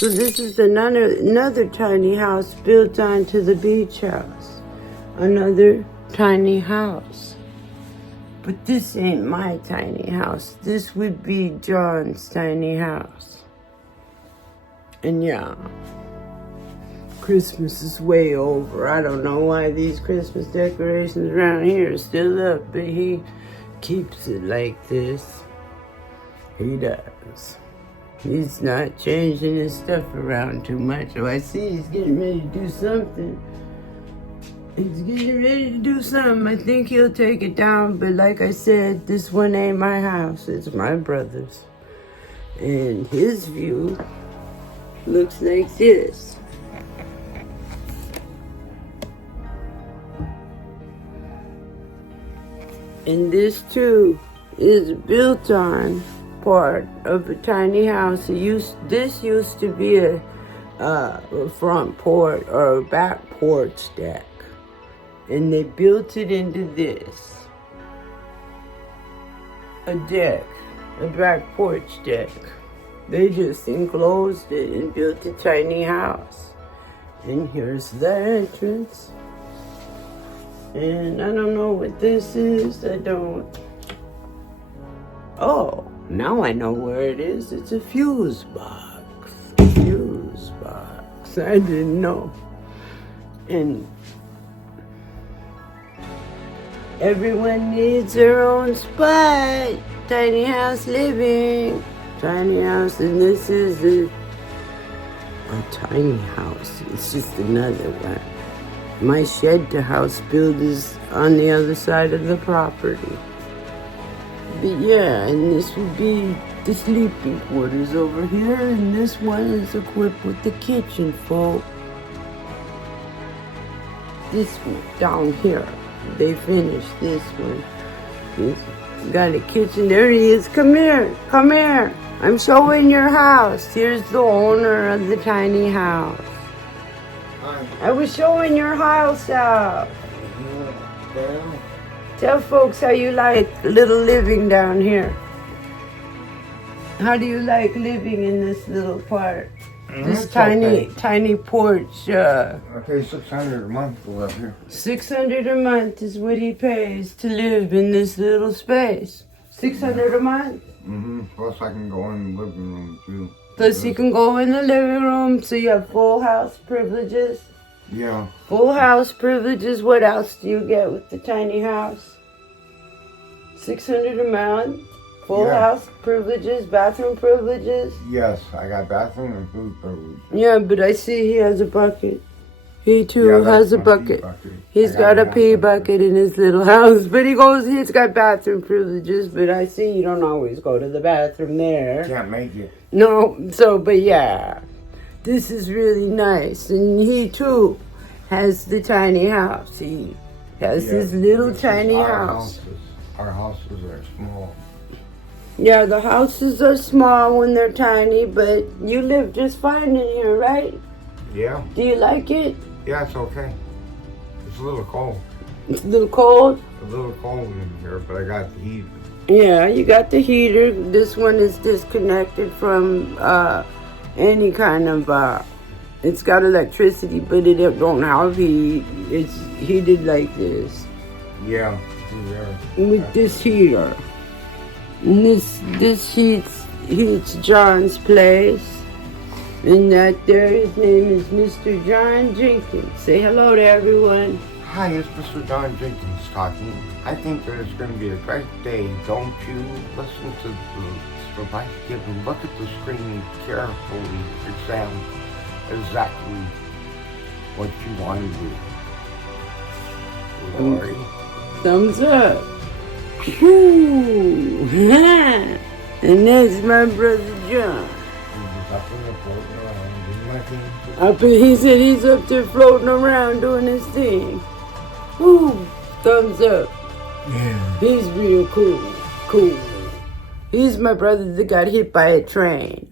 So this is another tiny house built onto the beach house. Another tiny house. But this ain't my tiny house. This would be John's tiny house. And yeah, Christmas is way over. I don't know why these Christmas decorations around here are still up, but he keeps it like this. He does. He's not changing his stuff around too much. Oh, I see he's getting ready to do something. He's getting ready to do something. I think he'll take it down, but like I said, this one ain't my house. It's my brother's. And his view looks like this. And this too is built on part of a tiny house. This used to be a front porch or a back porch deck, and they built it into this, a deck, a back porch deck. They just enclosed it and built a tiny house. And here's the entrance. And I don't know what this is. I don't. Oh, now I know where it is. It's a fuse box. A fuse box. I didn't know. And everyone needs their own spot. Tiny house living. Tiny house. And this is a tiny house. It's just another one. My shed to house build is on the other side of the property. But yeah, and this would be the sleeping quarters over here, and this one is equipped with the kitchen, folks. This one down here, they finished this one. He's got a kitchen. There he is. Come here. Come here. I'm showing your house. Here's the owner of the tiny house. Hi. I was showing your house out. Tell folks how you like little living down here. How do you like living in this little part? This tiny porch. I pay $600 a month to live here. $600 a month is what he pays to live in this little space. $600 a month? Plus I can go in the living room too. Plus you can go in the living room, so you have full house privileges. Yeah. Full house privileges. What else do you get with the tiny house? $600 a month. Full house privileges, bathroom privileges. Yes, I got bathroom and food privileges. Yeah, but I see he has a bucket. He too has a bucket. He's got a pee bucket in his little house, but he's got bathroom privileges, but I see you don't always go to the bathroom there. Can't make it. No, but yeah, this is really nice. And he too has the tiny house. He has his little tiny house. Our houses are small. Yeah, the houses are small when they're tiny, but you live just fine in here, right? Yeah. Do you like it? Yeah, it's okay. It's a little cold. It's a little cold? A little cold in here, but I got the heat. Yeah, you got the heater. This one is disconnected from any kind of, it's got electricity, but it don't have heat. It's heated like this. Yeah. With this heater. And this heats John's place. And that there, his name is Mr. John Jenkins. Say hello to everyone. Hi, it's Mr. John Jenkins talking. I think that it's going to be a great day. Don't you listen to the advice given. Look at the screen and carefully examine exactly what you want to do. Lori? Thumbs up. Whew. And that's my brother John. He said he's up there floating around doing his thing. Woo! Thumbs up. Yeah. He's real cool. He's my brother that got hit by a train.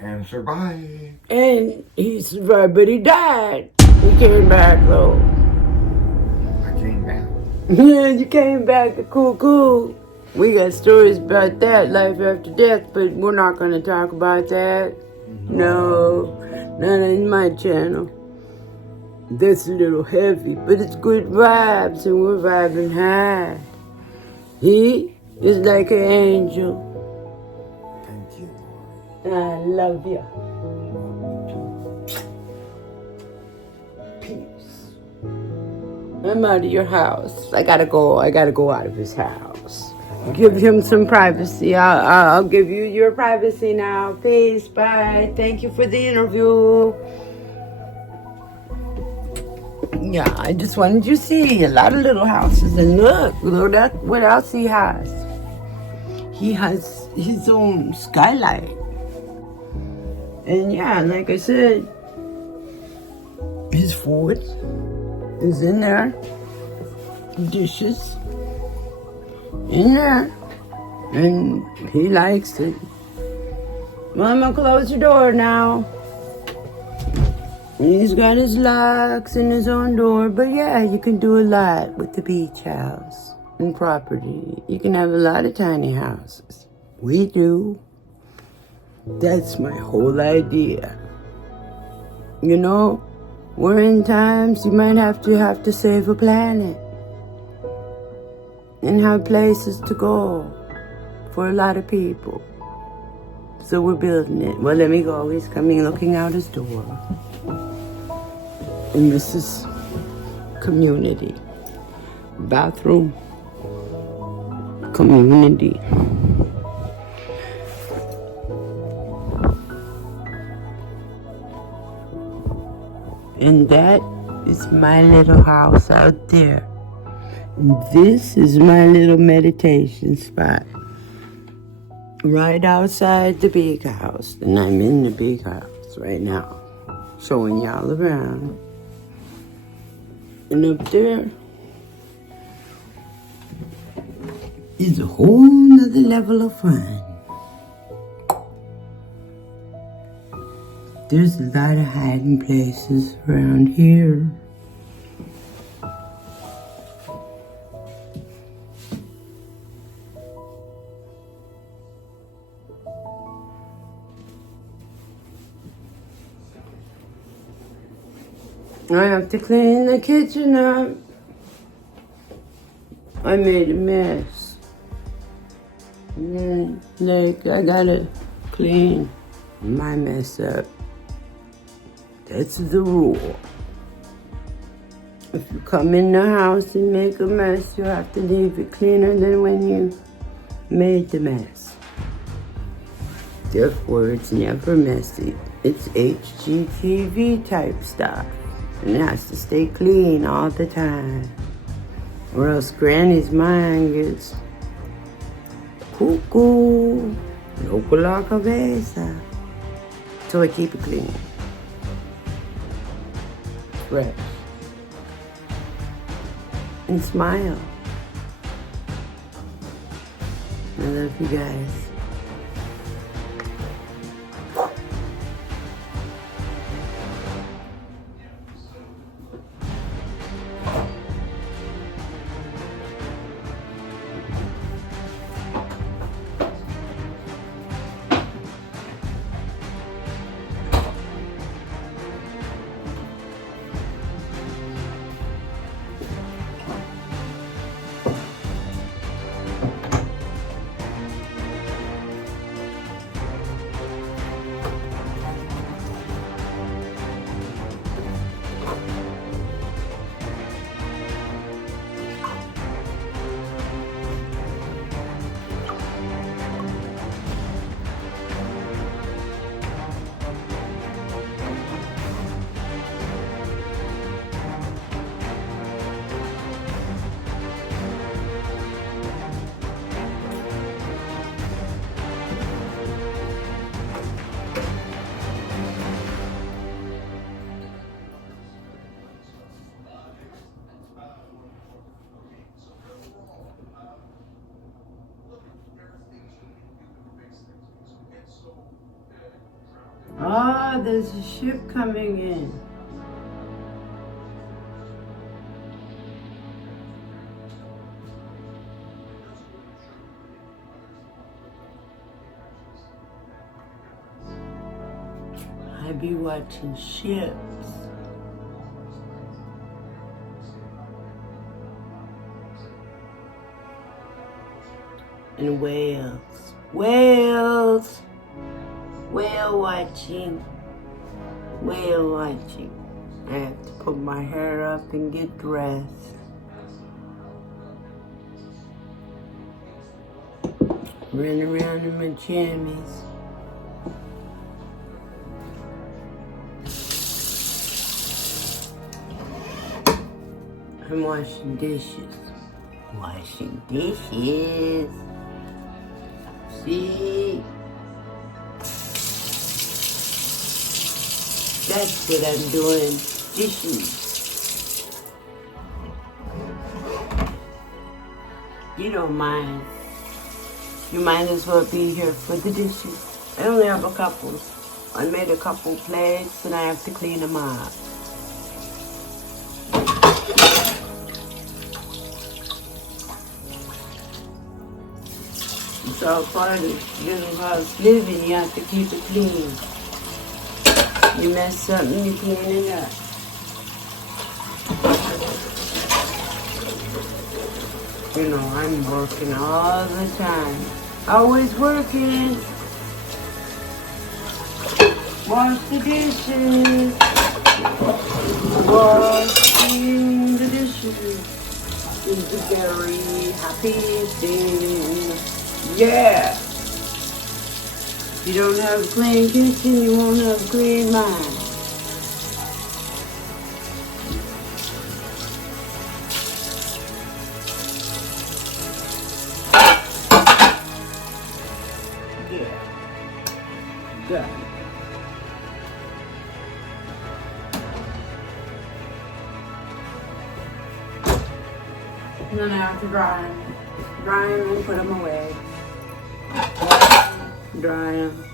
And survived. And he survived, but he died. He came back though. I came back. Yeah, you came back. Cool. We got stories about that, life after death, but we're not going to talk about that. No. Not in my channel. That's a little heavy, but it's good vibes and we're vibing high. He is like an angel. Thank you. I love you. Peace. I'm out of your house. I gotta go out of his house. Give him some privacy. I'll give you your privacy now. Peace. Bye. Thank you for the interview. Yeah, I just wanted you to see a lot of little houses. And look what else he has. He has his own skylight. And yeah, like I said, his food is in there. Dishes in there. And he likes it. Well, I'm gonna close your door now. He's got his locks and his own door, but yeah, you can do a lot with the beach house and property. You can have a lot of tiny houses. We do. That's my whole idea. You know, we're in times you might have to save a planet and have places to go for a lot of people. So we're building it. Well, let me go. He's coming, looking out his door. And this is community. Bathroom. Community. And that is my little house out there. And this is my little meditation spot. Right outside the big house. And I'm in the big house right now. Showing y'all around. And up there is a whole nother level of fun. There's a lot of hiding places around here. I have to clean the kitchen up. I made a mess. And like, I gotta clean my mess up. That's the rule. If you come in the house and make a mess, you have to leave it cleaner than when you made the mess. Therefore, it's never messy. It's HGTV type stuff. And it has to stay clean all the time. Or else Granny's mind gets cuckoo, loco la cabeza. So I keep it clean. Fresh. And smile. I love you guys. Oh, there's a ship coming in. Hi, beautiful. be watching ships and whales. Whales! Whale watching. Whale watching. I have to put my hair up and get dressed. Run around in my jammies. I'm washing dishes. Washing dishes. See? That's what I'm doing. Dishes. You don't mind. You might as well be here for the dishes. I only have a couple. I made a couple plates and I have to clean them up. It's all part of little house living. You have to keep it clean. You mess something, you clean it up. You know, I'm working all the time. Always working. Wash the dishes. Washing the dishes is a very happy thing. Yeah. If you don't have a clean kitchen, you won't have a clean mind. Yeah. Good. And then I have to dry them. Dry them and put them away. Dry them.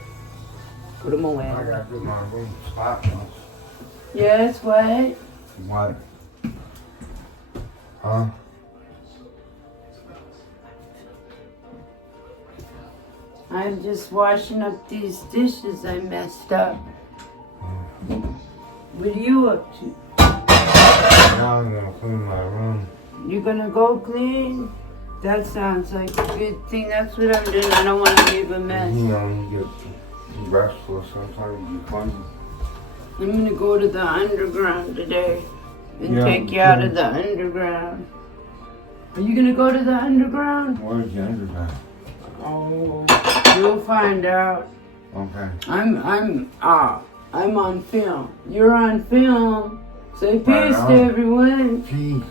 Put them away. I gotta do my room spotless. Yes, what? What? Huh? I'm just washing up these dishes I messed up. What are you up to? Now I'm gonna clean my room. You gonna go clean? That sounds like a good thing. That's what I'm doing. I don't want to leave a mess. You know, you get restless sometimes. You find. I'm gonna go to the underground today and take you out of the underground. Are you gonna go to the underground? Where's the underground? Oh, you'll find out. Okay. I'm on film. You're on film. Say peace Right to everyone. Peace.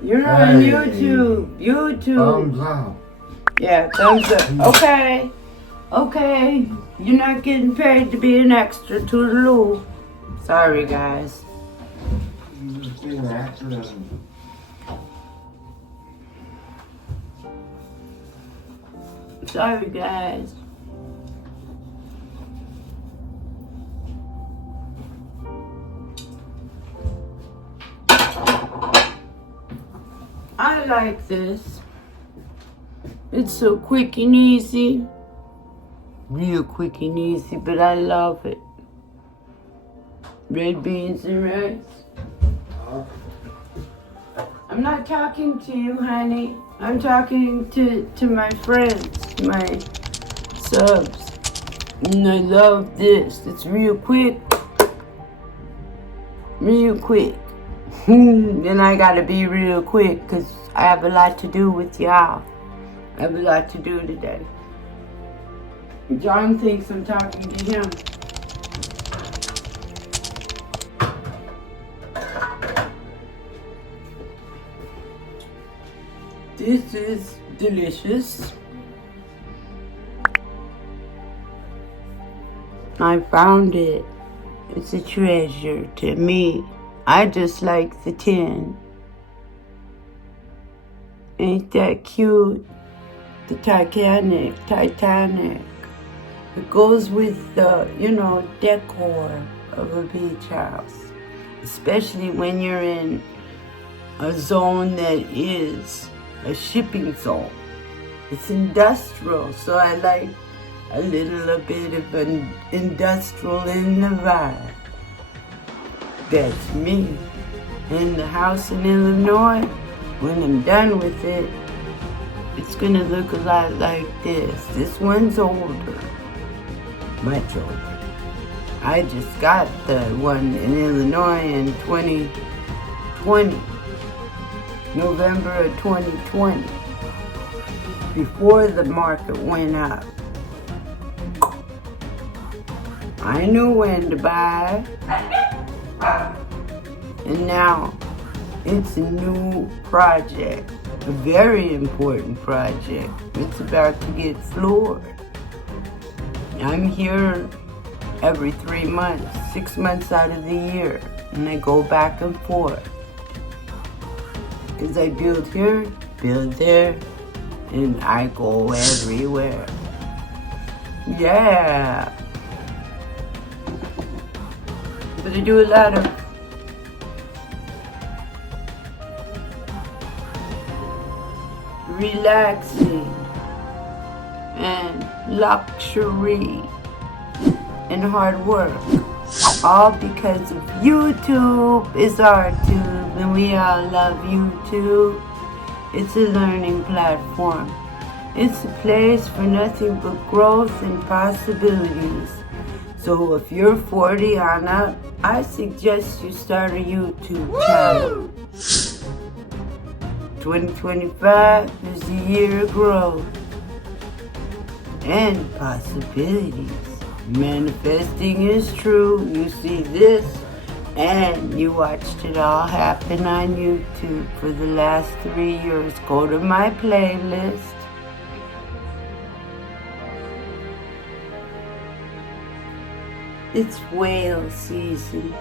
You're on YouTube. YouTube. Thumbs up. Yeah, thumbs up. Okay. Okay. You're not getting paid to be an extra. Toodaloo. Sorry, guys. You just did an accident. Sorry, guys. I like this. It's so quick and easy. Real quick and easy, but I love it. Red beans and rice. I'm not talking to you, honey. I'm talking to my friends, my subs. And I love this. It's real quick. Real quick. And I gotta be real quick because I have a lot to do with y'all. I have a lot to do today. John thinks I'm talking to him. This is delicious. I found it. It's a treasure to me. I just like the tin. Ain't that cute? The Titanic. It goes with the, decor of a beach house. Especially when you're in a zone that is a shipping zone. It's industrial, so I like a little bit of an industrial in the vibe. That's me. In the house in Illinois, when I'm done with it, it's gonna look a lot like this. This one's older, much older. I just got the one in Illinois in 2020, November of 2020, before the market went up. I knew when to buy, and now it's a new project, a very important project. It's about to get floored. I'm here every 3 months, 6 months out of the year, and I go back and forth. Because I build here, build there, and I go everywhere. Yeah. But I do a lot of relaxing and luxury and hard work, all because of YouTube is our tube, and we all love YouTube. It's a learning platform. It's a place for nothing but growth and possibilities. So if you're 40 on up, I suggest you start a YouTube channel. 2025 is the year of growth and possibilities. Manifesting is true. You see this, and you watched it all happen on YouTube for the last 3 years. Go to my playlist. It's whale season.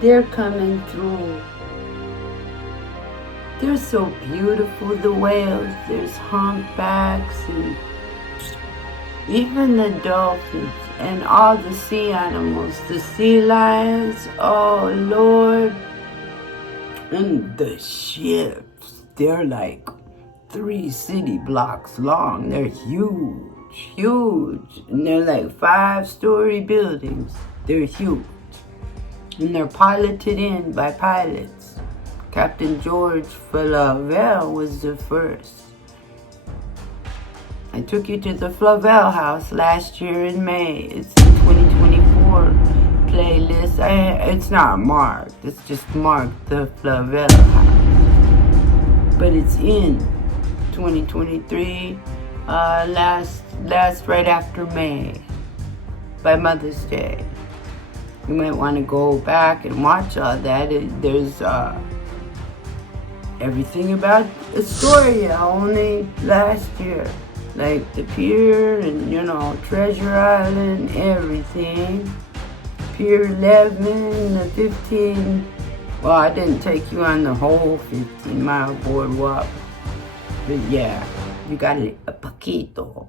They're coming through. They're so beautiful, the whales. There's humpbacks and even the dolphins and all the sea animals. The sea lions, oh Lord. And the ships, they're like 3 city blocks long. They're huge. And they're like 5-story buildings. They're huge. And they're piloted in by pilots. Captain George Flavel was the first. I took you to the Flavel house last year in May. It's the 2024 playlist. It's not marked. It's just marked the Flavel house. But it's in 2023, last right after May, by Mother's Day. You might want to go back and watch all that. There's everything about Astoria only last year. Like the pier and, Treasure Island, everything. Pier 11, the 15. Well, I didn't take you on the whole 15-mile boardwalk. But yeah, you got it a poquito.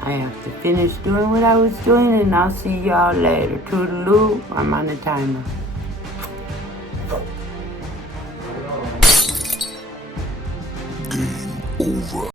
I have to finish doing what I was doing, and I'll see y'all later. Toodaloo, I'm on the timer. Game over.